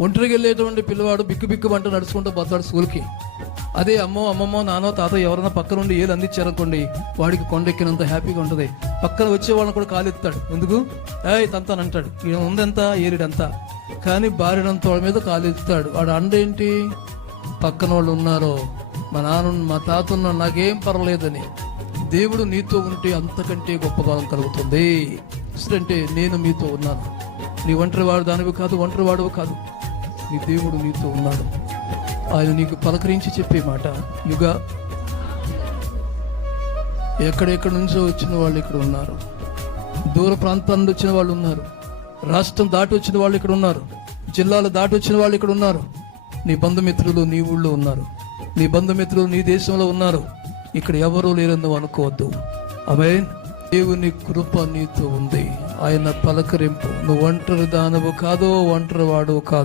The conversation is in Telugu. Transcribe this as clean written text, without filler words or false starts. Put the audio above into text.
ఒంటరికి వెళ్ళేటువంటి పిల్లవాడు బిక్కు నడుచుకుంటూ పోతాడు స్కూల్కి. అదే అమ్మమ్మో నాన్నో తాత ఎవరైనా పక్క నుండి ఏళ్ళు అందించారనుకోండి, వాడికి కొండెక్కినంత హ్యాపీగా ఉంటుంది. పక్కన వచ్చే వాళ్ళని కూడా కాలు ఎత్తాడు. ఎందుకు? తంతానంటాడు. ఈయన ఉందెంత, ఏరిడంత. కానీ భార్యనంత వాళ్ళ మీద కాలు ఎత్తాడు. వాడు అండేంటి? పక్కన వాళ్ళు ఉన్నారో, మా నాన్న మా తాత ఉన్నా నాకేం పర్వాలేదని. దేవుడు నీతో ఉంటే అంతకంటే గొప్ప బలం కలుగుతుంది. అంటే నేను మీతో ఉన్నాను. నీ ఒంటరి వాడు దానివి కాదు, ఒంటరి వాడువు కాదు. నీ దేవుడు నీతో ఉన్నాడు. ఆయన నీకు పలకరించి చెప్పే మాట, యుగా ఎక్కడెక్కడి నుంచో వచ్చిన వాళ్ళు ఇక్కడ ఉన్నారు. దూర ప్రాంతాల నుండి వచ్చిన వాళ్ళు ఉన్నారు. రాష్ట్రం దాటి వచ్చిన వాళ్ళు ఇక్కడ ఉన్నారు. జిల్లాలు దాటి వచ్చిన వాళ్ళు ఇక్కడ ఉన్నారు. నీ బంధుమిత్రులు నీ ఊళ్ళో ఉన్నారు. నీ బంధుమిత్రులు నీ దేశంలో ఉన్నారు. ఇక్కడ ఎవరూ లేరని నువ్వు అనుకోవద్దు. ఆమేన్. దేవుని కృప నీతో ఉంది. ఆయన పలకరింపు. నువ్వు ఒంటరి దానవు కాదో, ఒంటరి వాడు కాదు.